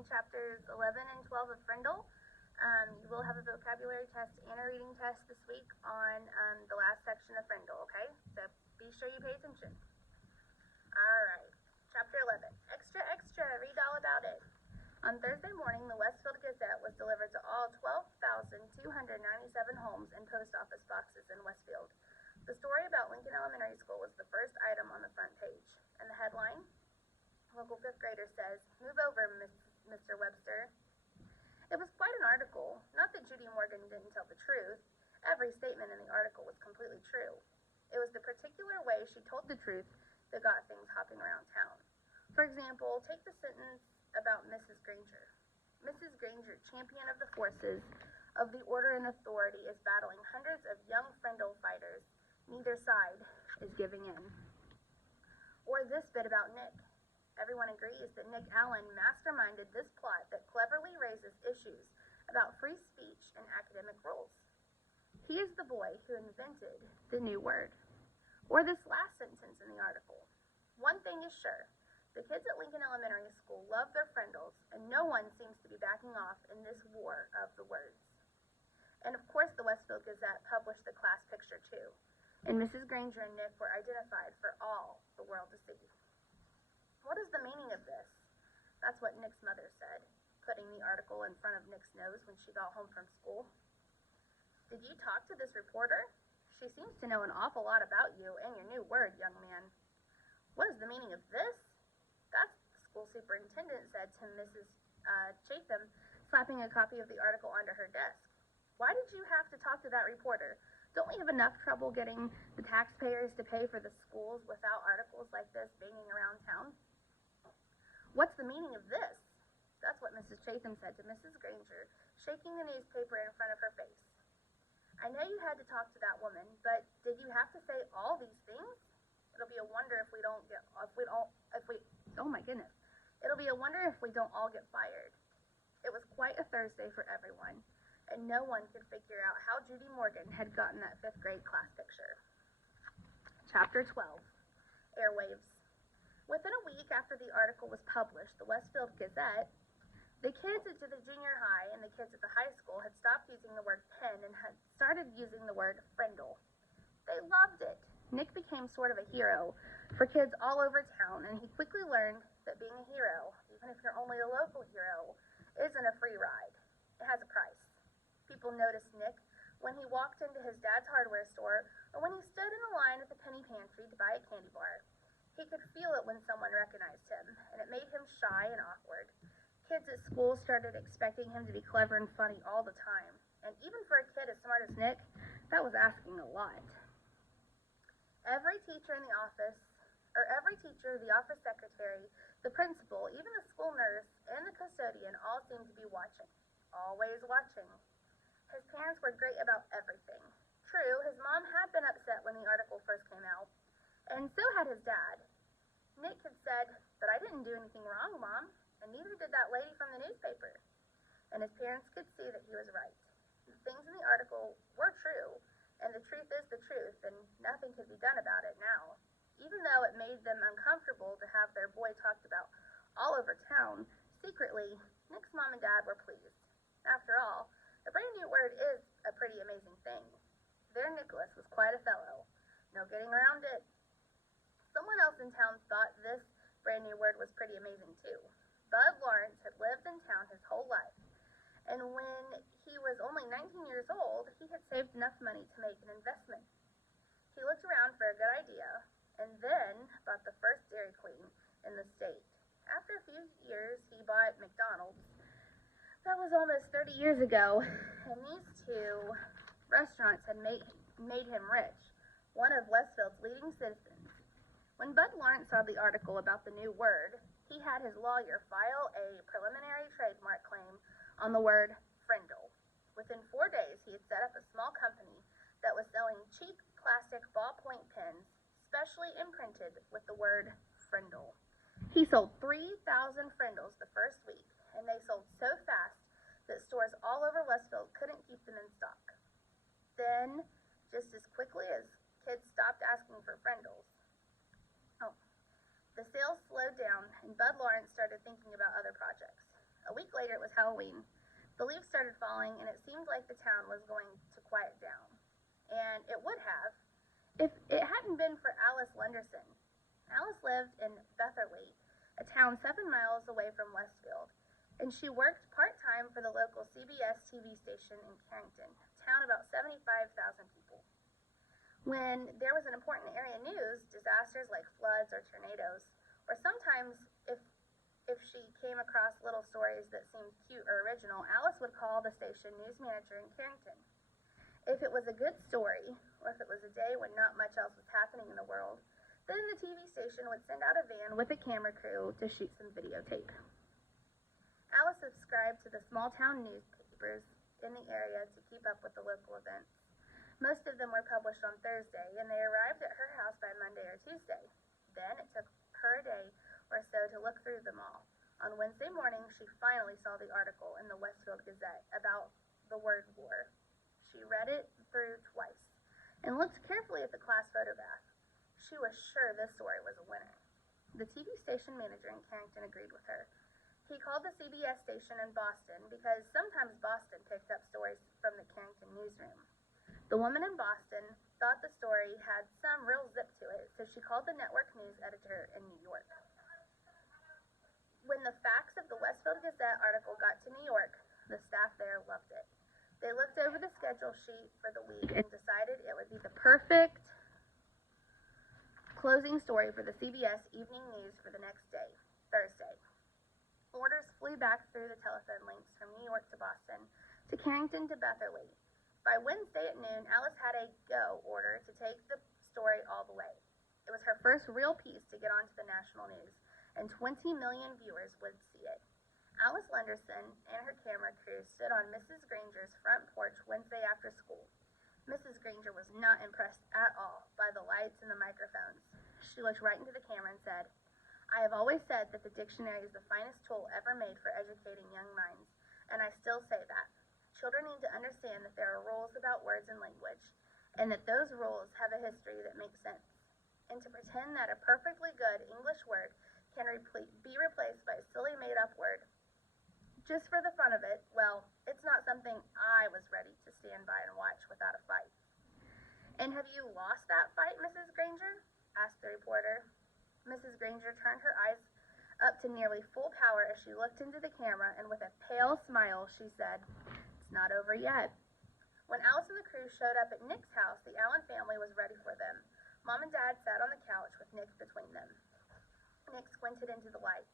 doing chapters 11 and 12 of Frindle. You will have a vocabulary test and a reading test this week on the last section of Frindle, okay? So be sure you pay attention. Alright, chapter 11. Extra, extra, read all about it. On Thursday morning, the Westfield Gazette was delivered to all 12,297 homes and post office boxes in Westfield. The story about Lincoln Elementary School was the first item on the front page, and the headline, local fifth grader says, "Move over, Mr. Webster." It was quite an article. Not that Judy Morgan didn't tell the truth. Every statement in the article was completely true. It was the particular way she told the truth that got things hopping around town. For example, take the sentence about Mrs. Granger. Mrs. Granger, champion of the forces of the order and authority, is battling hundreds of young Frindle fighters. Neither side is giving in. Or this bit about Nick. Everyone agrees that Nick Allen masterminded this plot that cleverly raises issues about free speech and academic rules. He is the boy who invented the new word. Or this last sentence in the article. One thing is sure, the kids at Lincoln Elementary School love their Frindles, and no one seems to be backing off in this war of the words. And of course the Westfield Gazette published the class picture too, and Mrs. Granger and Nick were identified for all the world to see. What is the meaning of this? That's what Nick's mother said, putting the article in front of Nick's nose when she got home from school. Did you talk to this reporter? She seems to know an awful lot about you and your new word, young man. What is the meaning of this? That's what the school superintendent said to Mrs. Chatham, slapping a copy of the article onto her desk. Why did you have to talk to that reporter? Don't we have enough trouble getting the taxpayers to pay for the schools without articles like this banging around town? What's the meaning of this? That's what Mrs. Chatham said to Mrs. Granger, shaking the newspaper in front of her face. I know you had to talk to that woman, but did you have to say all these things? It'll be a wonder if we don't all get fired. It was quite a Thursday for everyone, and no one could figure out how Judy Morgan had gotten that fifth grade class picture. Chapter 12, Airwaves. Within a week after the article was published, the Westfield Gazette, the kids at the junior high and the kids at the high school had stopped using the word pen and had started using the word Frindle. They loved it. Nick became sort of a hero for kids all over town, and he quickly learned that being a hero, even if you're only a local hero, isn't a free ride. It has a price. People noticed Nick when he walked into his dad's hardware store or when he stood in a line at the penny pantry to buy a candy bar. He could feel it when someone recognized him, and it made him shy and awkward. Kids at school started expecting him to be clever and funny all the time, and even for a kid as smart as Nick, that was asking a lot. Every teacher, the office secretary, the principal, even the school nurse, and the custodian all seemed to be watching. Always watching. His parents were great about everything. True, his mom had been upset when the article first came out, and so had his dad. Nick had said, "But I didn't do anything wrong, Mom, and neither did that lady from the newspaper." And his parents could see that he was right. The things in the article were true, and the truth is the truth, and nothing could be done about it now. Even though it made them uncomfortable to have their boy talked about all over town, secretly, Nick's mom and dad were pleased. After all, a brand new word is a pretty amazing thing. Their Nicholas was quite a fellow. No getting around it. Someone else in town thought this brand new word was pretty amazing too. Bud Lawrence had lived in town his whole life, and when he was only 19 years old, he had saved enough money to make an investment. He looked around for a good idea, and then bought the first Dairy Queen in the state. After a few years, he bought McDonald's. That was almost 30 years ago, and these two restaurants had made him rich, one of Westfield's leading citizens. When Bud Lawrence saw the article about the new word, he had his lawyer file a preliminary trademark claim on the word Frindle. Within 4 days, he had set up a small company that was selling cheap plastic ballpoint pens, specially imprinted with the word Frindle. He sold 3,000 Frindles the first week, and they sold so fast that stores all over Westfield couldn't keep them in stock. Then, just as quickly as kids stopped asking for Frindles, the sales slowed down, and Bud Lawrence started thinking about other projects. A week later, it was Halloween. The leaves started falling, and it seemed like the town was going to quiet down. And it would have if it hadn't been for Alice Lenderson. Alice lived in Betherley, a town 7 miles away from Westfield, and she worked part-time for the local CBS TV station in Carrington, a town about 75,000 people. When there was an important area news, disasters like floods or tornadoes, or sometimes if she came across little stories that seemed cute or original, Alice would call the station news manager in Carrington. If it was a good story, or if it was a day when not much else was happening in the world, then the TV station would send out a van with a camera crew to shoot some videotape. Alice subscribed to the small town newspapers in the area to keep up with the local events. Most of them were published on Thursday, and they arrived at her house by Monday or Tuesday. Then it took her a day or so to look through them all. On Wednesday morning, she finally saw the article in the Westfield Gazette about the word war. She read it through twice and looked carefully at the class photograph. She was sure this story was a winner. The TV station manager in Carrington agreed with her. He called the CBS station in Boston because sometimes Boston picked up stories from the Carrington newsroom. The woman in Boston thought the story had some real zip to it, so she called the network news editor in New York. When the facts of the Westfield Gazette article got to New York, the staff there loved it. They looked over the schedule sheet for the week and decided it would be the perfect closing story for the CBS Evening News for the next day, Thursday. Orders flew back through the telephone links from New York to Boston, to Carrington to Betherley. By Wednesday at noon, Alice had a go order to take the story all the way. It was her first real piece to get onto the national news, and 20 million viewers would see it. Alice Lenderson and her camera crew stood on Mrs. Granger's front porch Wednesday after school. Mrs. Granger was not impressed at all by the lights and the microphones. She looked right into the camera and said, "I have always said that the dictionary is the finest tool ever made for educating young minds, and I still say that. Children need to understand that there are rules about words and language, and that those rules have a history that makes sense. And to pretend that a perfectly good English word can be replaced by a silly made-up word just for the fun of it, well, it's not something I was ready to stand by and watch without a fight." "And have you lost that fight, Mrs. Granger?" asked the reporter. Mrs. Granger turned her eyes up to nearly full power as she looked into the camera, and with a pale smile she said, "It's not over yet." When Alice and the crew showed up at Nick's house, the Allen family was ready for them. Mom and Dad sat on the couch with Nick between them. Nick squinted into the lights.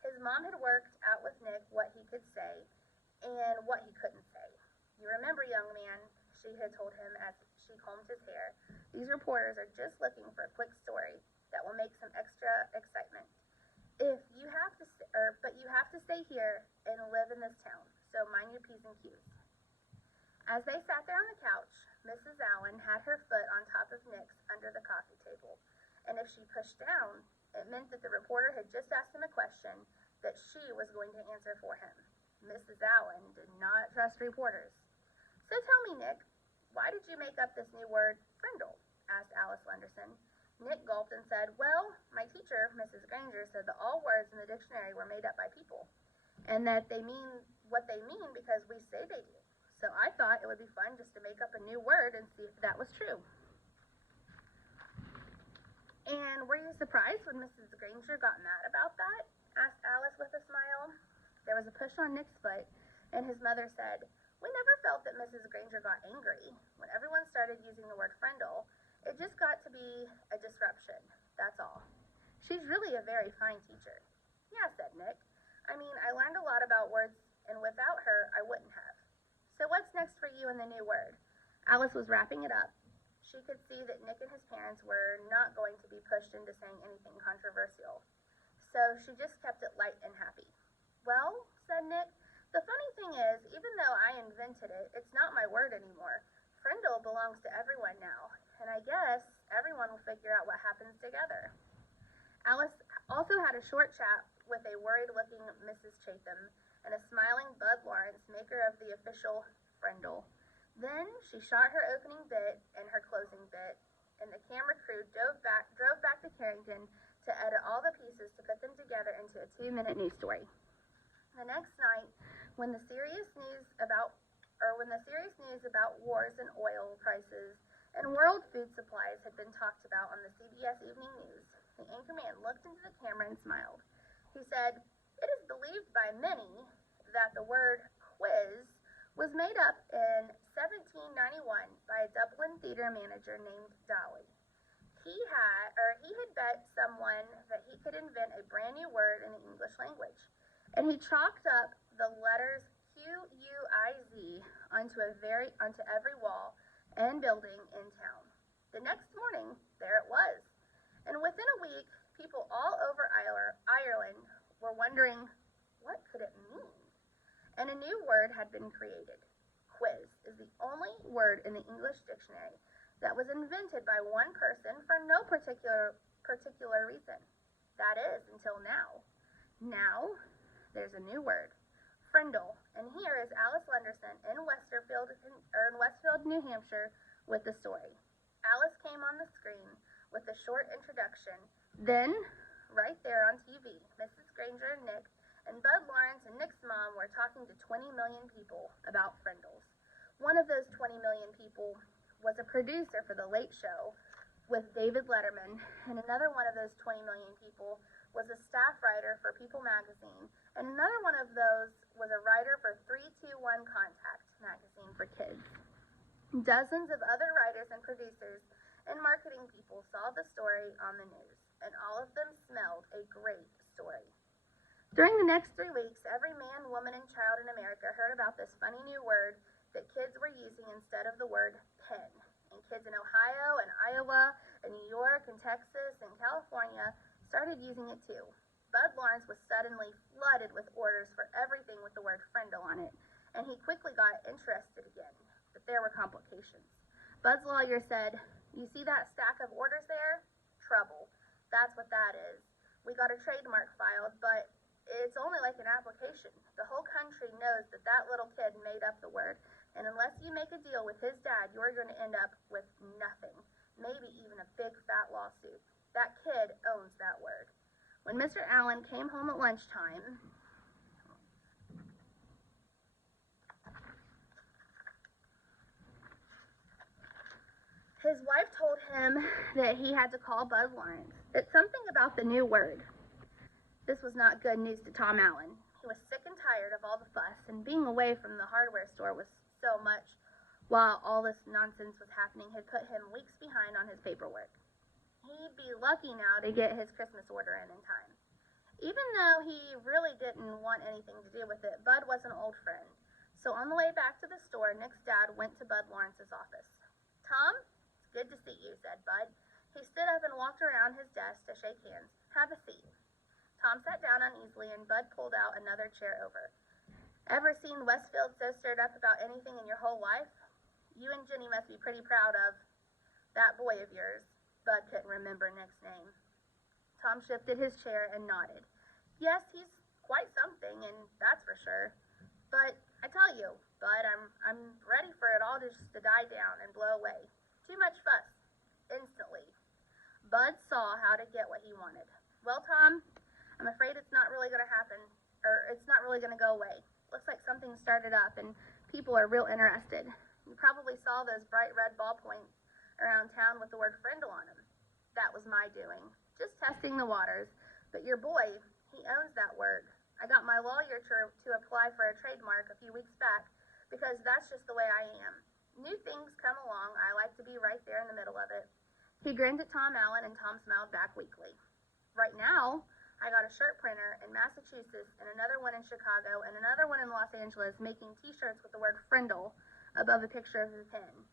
His mom had worked out with Nick what he could say and what he couldn't say. "You remember, young man," she had told him as she combed his hair, "these reporters are just looking for a quick story that will make some extra excitement. But you have to stay here and live in this town, so mind your P's and Q's." As they sat there on the couch, Mrs. Allen had her foot on top of Nick's under the coffee table, and if she pushed down, it meant that the reporter had just asked him a question that she was going to answer for him. Mrs. Allen did not trust reporters. "So tell me, Nick, why did you make up this new word, frindle?" asked Alice Lenderson. Nick gulped and said, "Well, my teacher, Mrs. Granger, said that all words in the dictionary were made up by people, and that they mean what they mean because we say they do. So I thought it would be fun just to make up a new word and see if that was true." "And were you surprised when Mrs. Granger got mad about that?" asked Alice with a smile. There was a push on Nick's foot, and his mother said, "We never felt that Mrs. Granger got angry. When everyone started using the word frindle, it just got to be a disruption, that's all. She's really a very fine teacher." "Yeah," said Nick. "I mean, I learned a lot about words, and without her, I wouldn't have. So what's next for you in the new word?" Alice was wrapping it up. She could see that Nick and his parents were not going to be pushed into saying anything controversial. So she just kept it light and happy. "Well," said Nick, "the funny thing is, even though I invented it, it's not my word anymore. Frindle belongs to everyone now, and I guess everyone will figure out what happens together." Alice also had a short chat with a worried-looking Mrs. Chatham and a smiling Bud Lawrence, maker of the official frindle. Then she shot her opening bit and her closing bit, and the camera crew drove back to Carrington to edit all the pieces to put them together into a 2-minute news story. The next night, when the serious news about wars and oil prices and world food supplies had been talked about on the CBS Evening News, the anchorman looked into the camera and smiled. He said, "It is believed by many that the word quiz was made up in 1791 by a Dublin theater manager named Dolly. He had bet someone that he could invent a brand new word in the English language, and he chalked up the letters QUIZ onto every wall and building in town. The next morning, there it was, and within a week, people all over Ireland were wondering, what could it mean? And a new word had been created. Quiz is the only word in the English dictionary that was invented by one person for no particular reason. That is, until now. Now, there's a new word, frindle, and here is Alice Lenderson in Westfield, New Hampshire, with the story. Alice came on the screen with a short introduction. Then, right there on TV, Mrs. Granger and Nick and Bud Lawrence and Nick's mom were talking to 20 million people about frindles. One of those 20 million people was a producer for The Late Show with David Letterman, and another one of those 20 million people was a staff writer for People magazine, and another one of those was a writer for 321 Contact magazine for kids. Dozens of other writers and producers and marketing people saw the story on the news, and all of them smelled a great story. During the next 3 weeks, every man, woman, and child in America heard about this funny new word that kids were using instead of the word pen. And kids in Ohio and Iowa and New York and Texas and California started using it too. Bud Lawrence was suddenly flooded with orders for everything with the word frindle on it, and he quickly got interested again, but there were complications. Bud's lawyer said, "You see that stack of orders there? Trouble. That's what that is. We got a trademark filed, but it's only like an application. The whole country knows that that little kid made up the word, and unless you make a deal with his dad, you're going to end up with nothing, maybe even a big fat lawsuit. That kid owns that word." When Mr. Allen came home at lunchtime, his wife told him that he had to call Bud Lawrence. It's something about the new word. This was not good news to Tom Allen. He was sick and tired of all the fuss, and being away from the hardware store was so much while all this nonsense was happening had put him weeks behind on his paperwork. He'd be lucky now to get his Christmas order in time. Even though he really didn't want anything to do with it, Bud was an old friend. So on the way back to the store, Nick's dad went to Bud Lawrence's office. "Tom, it's good to see you," said Bud. He stood up and walked around his desk to shake hands. "Have a seat." Tom sat down uneasily, and Bud pulled out another chair over. "Ever seen Westfield so stirred up about anything in your whole life? You and Jenny must be pretty proud of that boy of yours." Bud couldn't remember Nick's name. Tom shifted his chair and nodded. "Yes, he's quite something, and that's for sure. But I tell you, Bud, I'm ready for it all just to die down and blow away. Too much fuss. Instantly." Bud saw how to get what he wanted. "Well, Tom, I'm afraid it's not really going to happen, or it's not really going to go away. Looks like something started up, and people are real interested. You probably saw those bright red ballpoints around town with the word frindle on them. That was my doing. Just testing the waters. But your boy, he owns that word. I got my lawyer to apply for a trademark a few weeks back, because that's just the way I am. New things come along, I like to be right there in the middle of it." He grinned at Tom Allen, and Tom smiled back weakly. "Right now, I got a shirt printer in Massachusetts and another one in Chicago and another one in Los Angeles making t-shirts with the word frindle above a picture of the pen.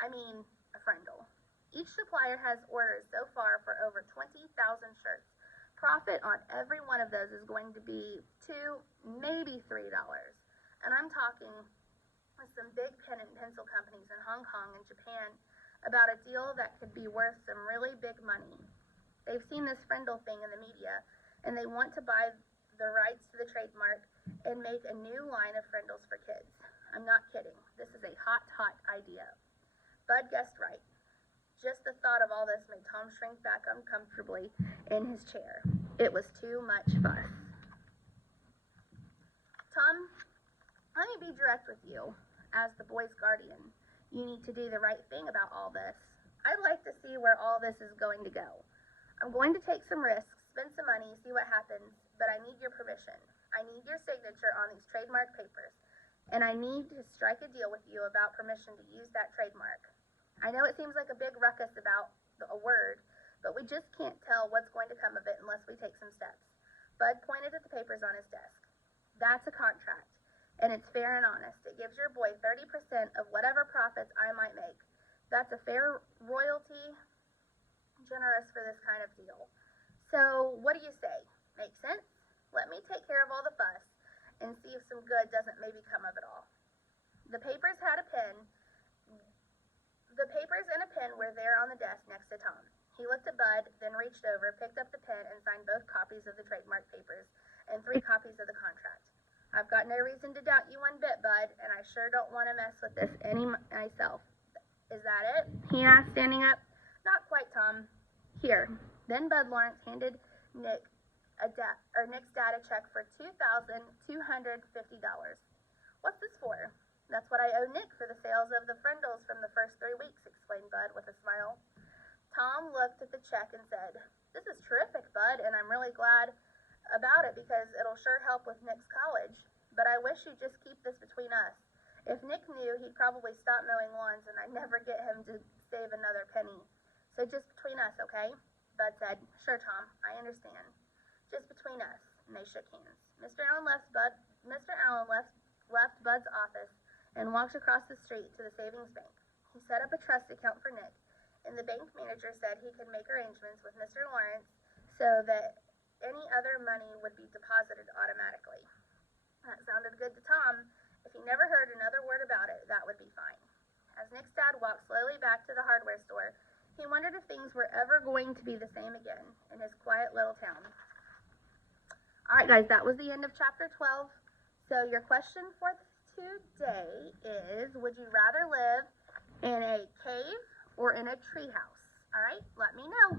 I mean, a frindle. Each supplier has orders so far for over 20,000 shirts. Profit on every one of those is going to be $2, maybe $3. And I'm talking with some big pen and pencil companies in Hong Kong and Japan about a deal that could be worth some really big money. They've seen this frindle thing in the media, and they want to buy the rights to the trademark and make a new line of frindles for kids. I'm not kidding. This is a hot idea." Bud guessed right. Just the thought of all this made Tom shrink back uncomfortably in his chair. It was too much fuss. Tom, let me be direct with you. As the boy's guardian, you need to do the right thing about all this. I'd like to see where all this is going to go. I'm going to take some risks, spend some money, see what happens, but I need your permission. I need your signature on these trademark papers, and I need to strike a deal with you about permission to use that trademark. I know it seems like a big ruckus about a word, but we just can't tell what's going to come of it unless we take some steps. Bud pointed at the papers on his desk. That's a contract, and it's fair and honest. It gives your boy 30% of whatever profits I might make. That's a fair royalty, generous for this kind of deal. So what do you say? Make sense? Let me take care of all the fuss and see if some good doesn't maybe come of it all. The papers and a pen were there on the desk next to Tom. He looked at Bud, then reached over, picked up the pen, and signed both copies of the trademark papers and 3 copies of the contract. I've got no reason to doubt you one bit, Bud, and I sure don't want to mess with this any myself. Is that it? He asked, standing up. Not quite, Tom. Here. Then Bud Lawrence handed Nick's dad a check for $2,250. What's this for? That's what I owe Nick for the sales of the Friendles from the first 3 weeks, explained Bud with a smile. Tom looked at the check and said, This is terrific, Bud, and I'm really glad about it because it'll sure help with Nick's college. But I wish you'd just keep this between us. If Nick knew, he'd probably stop mowing lawns and I'd never get him to save another penny. So just between us, okay? Bud said, Sure, Tom, I understand. Just between us. And they shook hands. Mr. Allen left Bud's office and walked across the street to the savings bank. He set up a trust account for Nick, and the bank manager said he could make arrangements with Mr. Lawrence so that any other money would be deposited automatically. That sounded good to Tom. If he never heard another word about it, that would be fine. As Nick's dad walked slowly back to the hardware store, he wondered if things were ever going to be the same again in his quiet little town. Alright guys, that was the end of chapter 12. So your question for today is, would you rather live in a cave or in a treehouse? Alright, let me know.